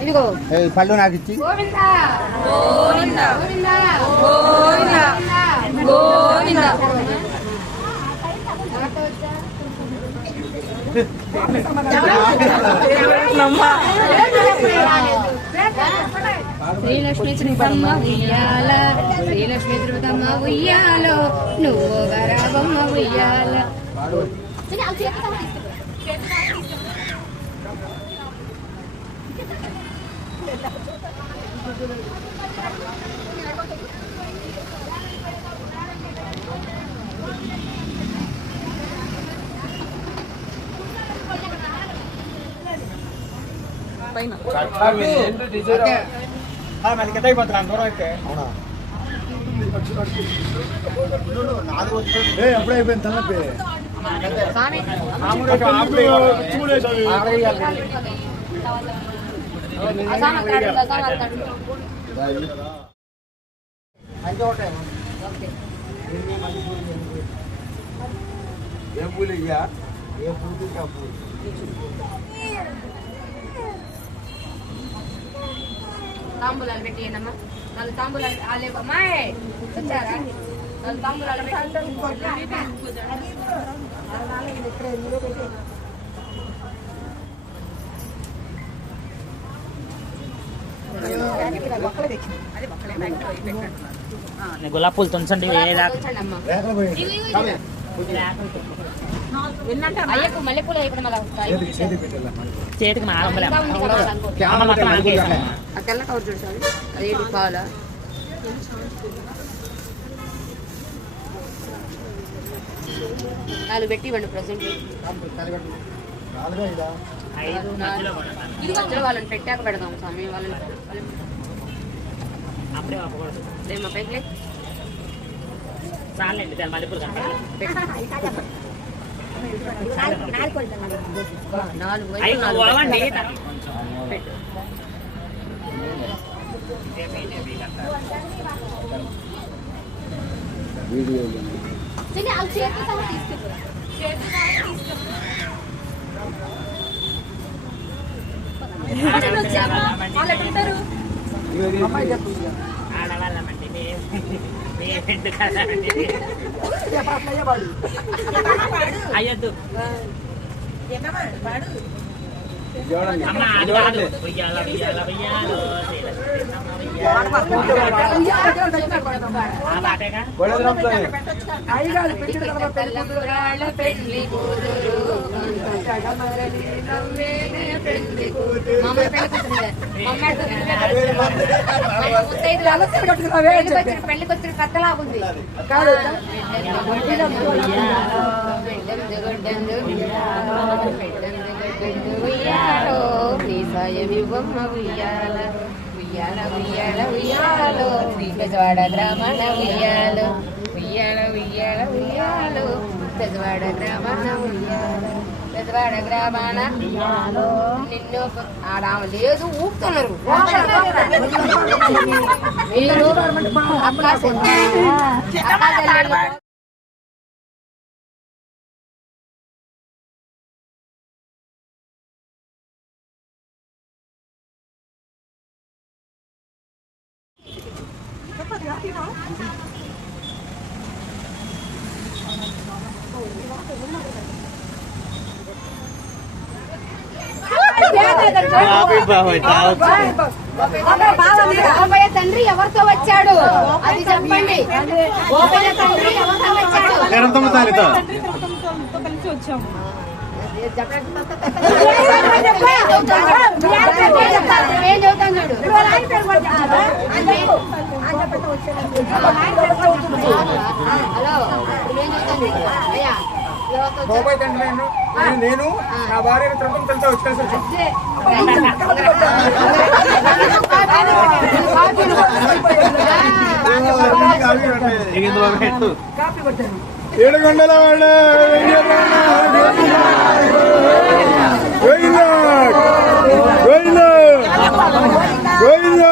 ఇదిగో పళ్ళు నాకు ఇచ్చి గోవింద గోవింద గోవింద గోవింద శ్రీలక్ష్మి తిరుపతమ్మ ఉయ్యాల శ్రీలక్ష్మి తిరుపతమ్మ ఉయ్యాలో నువ్వు గరాబమ్మ ఉయ్యాల. మనకి ఎంత అయిపోతుంది దూరం అయితే. ఏ అప్పుడే అయిపోయింది అత్తాడు ఏ పూలు ఇయ్యా? ఏ పూలు ఆ పూలు తాంబూలాలు పెట్టియండమ్మా నాలుగు తాంబూలాలు వాళ్ళే అమ్మాయి వచ్చారా? నాలుగు తాంబూలాలు పెట్టి. గులాబ్ పూలు తుంచండి అమ్మా. అయ్యకు మల్లెపూలు మళ్ళీ వస్తాయి? చేతికి కవర్ అదేంటి పాల? నాలుగు పెట్టి ఇవ్వండి ప్రజెంట్. ఐదు వాళ్ళని పెట్టాక పెడదాం స్వామి. వాళ్ళని అప్పుడే మా పైకి. చాలండి దాని మల్లెపూలు కనిపించలేదు. అయ్యద్దు. అమ్మ పెళ్ళి కూతురు. పెళ్ళికి వచ్చిన- పెళ్ళికి వచ్చిన కథలా ఉంది ఉయ్యాలో నీ సాయమివ్వమ్మ ఉయ్యాల ఉయ్యాల ఉయ్యాల ఉయ్యాలో శ్రీకజవాడ గ్రామణ ఉయ్యాలో ఉయ్యాల ఉయ్యాల ఉయ్యాలో పెజవాడ గ్రామణ ఉయ్యాల పెజవాడ గ్రామణ నిన్ను లేదు ఊపుతున్నారు మీరు అక్కా అక్కా తండ్రి ఎవరితో వచ్చాడు అది చెప్పండి గోపయ్య తండ్రి ఎవరితో వచ్చాడు ఏం చెబుతాను హలో ఏం చెబుతాను బాబాయ్ తండ్రి నేను నేను నా భార్య త్రిపం కలిసి వచ్చేసి ఏడు గంటల గోవింద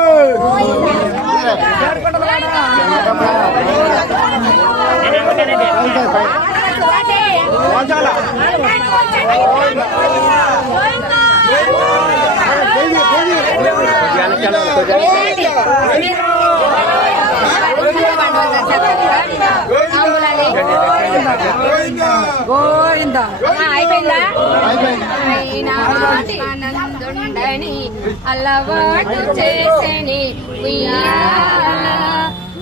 గోవింద. అయిపోయిందా అలవాటు చేసని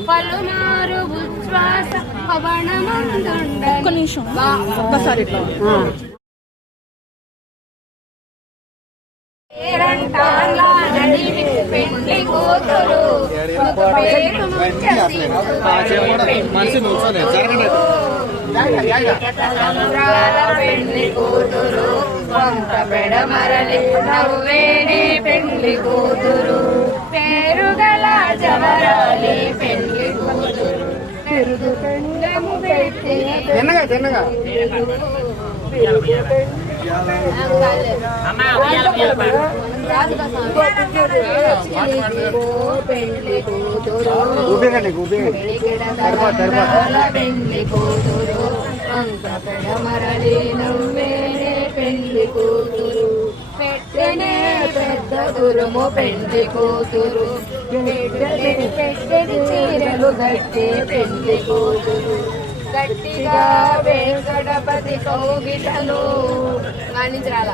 పలునా ఒక్క నిమిషం. ఒక్కసారి పెండ్లి కూతురు కొంత పెడమరలి నవ్వేనే పెండ్లి కూతురు పేరుగల జవరాలి పెండ్లి తిన్నగా పెండ్లి కూతురు అంత పెడమరలి నవ్వేనే పెళ్ళి కూతురు పెట్టనే పెద్ద గురుము పెళ్ళి కూతురు. పెట్టెని చీరలు గట్టే పెండ్లి కూతురు గట్టిగా వెంకటపతి కౌగిటలు గానించరాల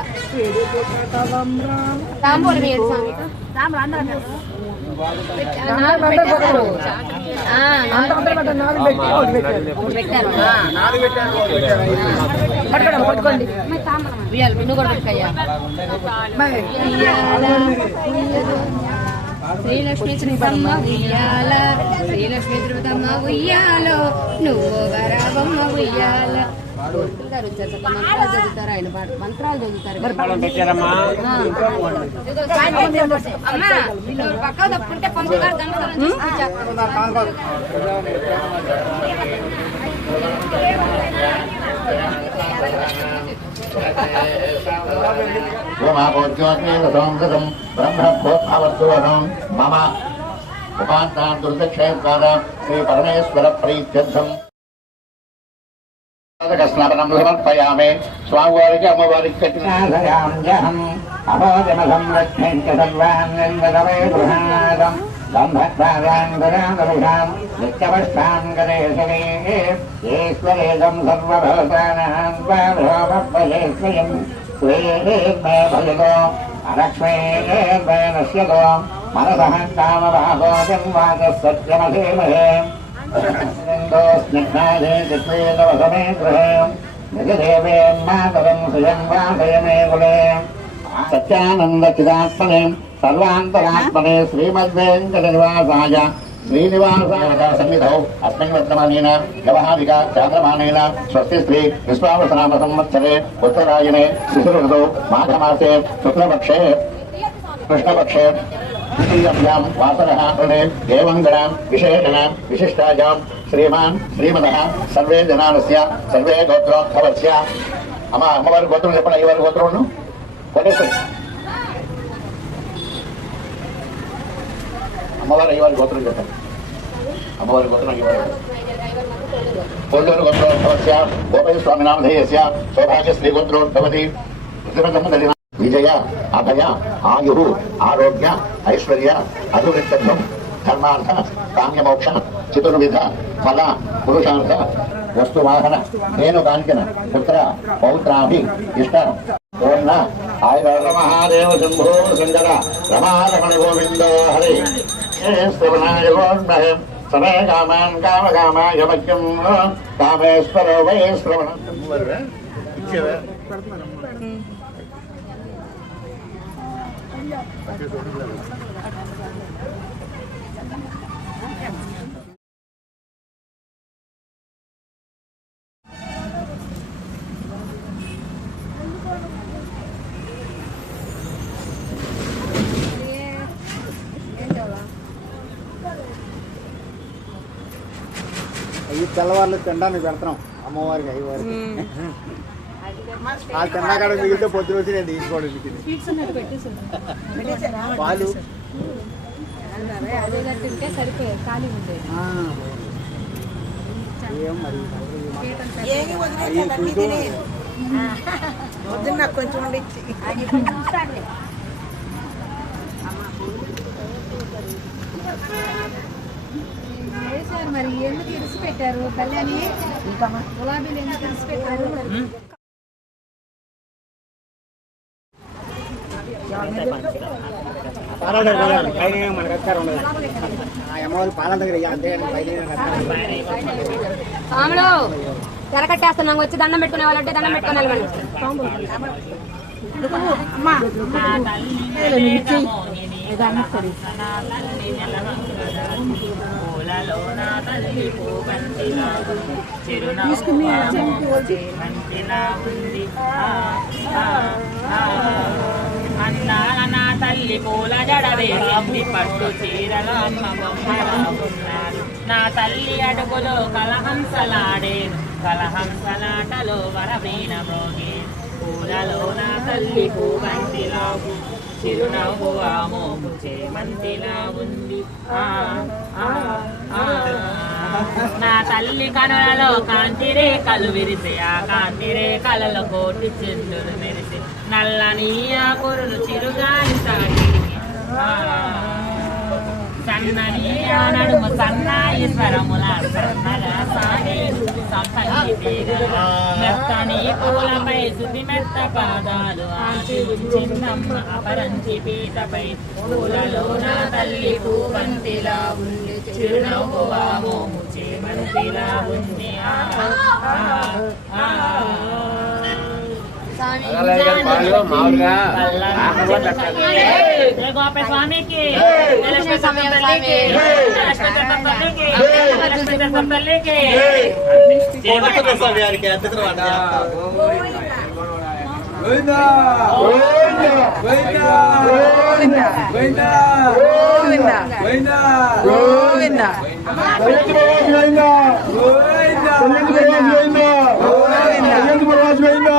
తాంబూలం ఏడు స్వామి పెట్టాను పట్టుకోండి పట్టుకోండి నువ్వు కూడా పెట్టుకయ్యా శ్రీలక్ష్మి తిరుపతమ్మ ఉయ్యాల శ్రీలక్ష్మి తిరుపతమ్మ ఉయ్యాలో నువ్వు గరాబమ్మ ఉయ్యాల. కోర్టులు గారు వచ్చారు మంత్రాలు చదువుతారు ఆయన పాట మంత్రాలు చదువుతారు. అమ్మా పక్క తప్పుంటే దండలు మమ ఉపాంతాం దుర్దక్షేత్కార శ్రీ పరమేశ్వర ప్రీత్యర్థం స్నాపనం సమర్పయామే స్వామివారికి అమ్మవారికి కట్టినాశయామ్యహం అపోజమసం సర్వాన్ గృహాదం నిత్యవష్టాం ఈశ్వరేదం సర్వభవతానాం అలక్ష్మే మే నశ్యతో మనసః కామభాగో జన్వాగ సత్యమధీమహే స్నిగ్ధాదే చిత్రేదవసమే గృహే నిజదేవేన్మాతరం సుయం వాసయమే కులే సత్యానందచిదాత్మనే సర్వాంతరాత్మనే శ్రీమద్వేంకట నివాసాయ అస్మిన్ వర్తమానేన వ్యవహారిక చాంద్రమానేన స్వస్తి శ్రీ విశ్వావసనామ సంవత్సరే ఉత్తరాయణే శిశురుగతౌ మాఘమాసే శుక్లపక్షే కృష్ణపక్షే తృతీయాం వాసరः హృదే దేవంగణాం విశేషణాం విశిష్టాయాం శ్రీమాన్ శ్రీమదः సర్వే జనానస్య సర్వే గోత్రోద్భవస్య అమ్మ అమ్మవారి గోత్రం చెప్పండి అయ్యవారి గోత్రం కొట్టేస్తుంది అమ్మవారు అయ్యవారి గోత్రం చెప్పండి. అమ్మవారి గోత్రం అయ్యవారి కోళ్ళూరు గోత్రోద్భవస్య గోపయ స్వామి నామధేయస్య సౌభాగ్య శ్రీ గోత్రోద్భవతి ప్రతిపదం విజయ అభయ ఆయు ఆరోగ్య ఐశ్వర్య అభివృద్ధం ధర్మార్థ కామ్యమోక్ష చతుర్విధ ఫల పురుషార్థ వస్తువాహన నేను కాంచన పుత్ర పౌత్రాభి ఇష్ట పూర్ణ ఆయుర మహాదేవ శంభో శంకర రమారమణ గోవిందో హరి. யோர்மயம் சமய காமான் காம காமாய மக்கியம். காமேஸ்வரோ வயஸ்ரவணம் வருவேன் తెల్లవారులు తినడానికి పెడతాం అమ్మవారికి అయ్యవారికి. ఆ తిన్నాకాడ మిగిలితే పొద్దున వచ్చి నేను తీసుకోవడం పాలు. ఏం మరి? అవి కొంచెం వద్దు నాకు కొంచెం ఉండి ఇచ్చి. వేశారు మరి ఎందుకు ఇరిసి పెట్టారు కళ్యాణి గులాబీలు ఇరిసి పెట్టారు తెరకట్టేస్తున్నాం వచ్చి దండం పెట్టుకునే వాళ్ళంటే దండం పెట్టుకునే వాళ్ళు అమ్మా తల్లి నా తల్లి చిరునవ్వు ఉంది నా తల్లి పూల జడ పట్టు చీరలో అమ్మ బొమ్మలా ఉన్నారు నా తల్లి అడుగులో కలహంసలాడే కలహంసలాటలో వరవీణ భోగే పూలలో నా తల్లి పూవంతిలా చిరునవ్వు ఆమోము చేమంతిలా ఉంది ఆ, ఆ, ఆ. నా తల్లి కనులలో కాంతి రేఖలు విరిసి ఆ కాంతి రేఖలలో కోటి చెందులు మెరిసి నల్లని ఆకురులు చిరుగాలి తాకి ఆ, సన్నని ఆ నడుము సన్నాయి స్వరముల సన్నల సాగే సంపంగి తీగల మెత్తని పూలపై శుద్ధి మెత్త పాదాలు ఆచి ఉంచిందమ్మ అపరంచి పీటపై పూలలో నా తల్లి పూవంతిలా ఉంది చిరునవ్వు వామోము చేమంతిలా ఉంది ఆ, ఆ, ఆ, ఆ. జయ గోపే స్వామికి లక్ష్మీ తల్లికి జయ లక్ష్మీ తల్లికి జయ లక్ష్మీ తల్లికి గోవిందా గోవిందా గోవిందా గోవిందా గోవిందా గోవింద వారిని కాదు దర్శనం చేసుకున్నారా అందరూ జనాలు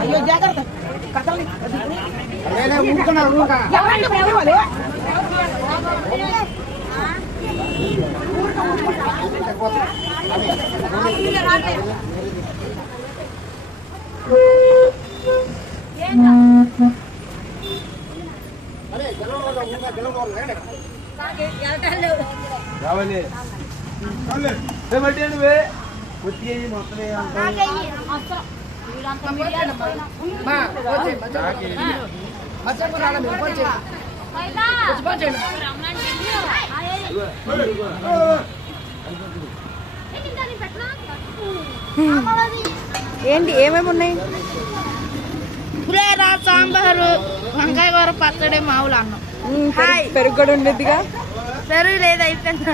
అయ్యో జాగ్రత్త. రావాలి. ఏమంటే నువ్వే ఏంటి ఏమేమి ఉన్నాయి? పులిహోర సాంబారు వంకాయ కూర పచ్చడి మామూలు అన్నం. హాయ్. పెరుగు కూడా ఉండేదిగా పెరుగు లేదు అయిపోయింది.